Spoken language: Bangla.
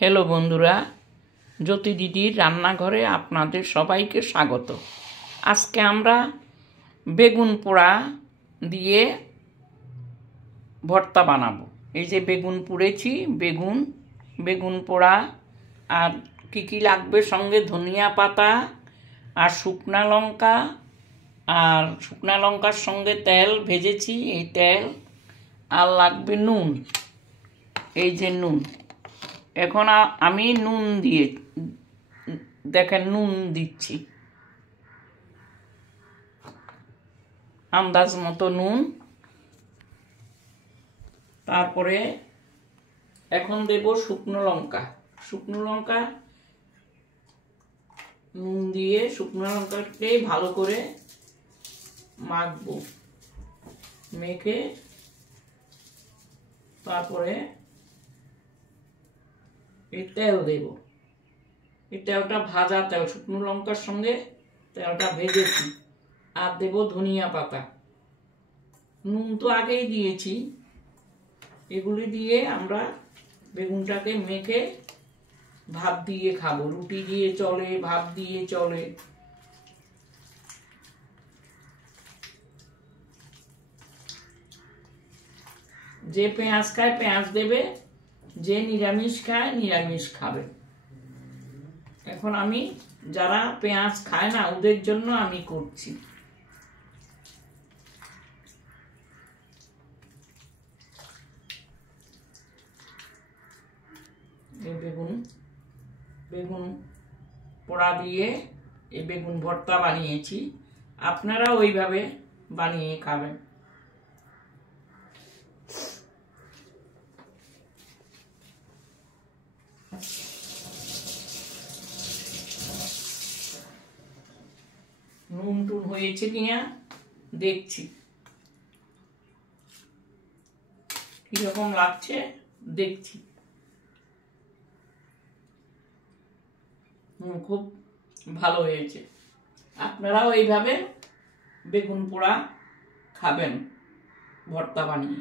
হ্যালো বন্ধুরা, জ্যোতি দিদির রান্নাঘরে আপনাদের সবাইকে স্বাগত। আজকে আমরা বেগুন পোড়া দিয়ে ভর্তা বানাবো। এই যে বেগুন পুড়েছি, বেগুন পোড়া। আর কি কি লাগবে সঙ্গে? ধনিয়া পাতা আর শুকনা লঙ্কা, আর শুকনা লঙ্কার সঙ্গে তেল ভেজেছি, এই তেল। আর লাগবে নুন, এই যে নুন। এখন আমি নুন দিয়ে দেখেন, নুন দিচ্ছি আন্দাজ মতো নুন। তারপরে এখন দেব শুকনো লঙ্কা। নুন দিয়ে শুকনো লঙ্কাকে ভালো করে মাখবো, মেখে তারপরে এই তেল দেব। এই তেলটা ভাজা তেল, শুকনো লঙ্কার সঙ্গে তেলটা ভেজেছি। আর দেব ধনিয়া পাতা। নুন তো আগেই দিয়েছি। এগুলি দিয়ে আমরা বেগুনটাকে মেখে ভাত দিয়ে খাবো। রুটি দিয়ে চলে, ভাত দিয়ে চলে। যে পেঁয়াজ খায় পেঁয়াজ দেবে, যে নিরামিষ খায় নিরামিষ খাবে। এখন আমি যারা পেঁয়াজ খায় না ওদের জন্য আমি করছি। এই বেগুন পোড়া দিয়ে এই বেগুন ভর্তা বানিয়েছি। আপনারা ওইভাবে বানিয়ে খাবেন। নুন টুন হয়েছে কিনা দেখছি, কিরকম লাগছে দেখছি। খুব ভালো হয়েছে। আপনারাও এইভাবে বেগুন পোড়া খাবেন ভর্তা বানিয়ে।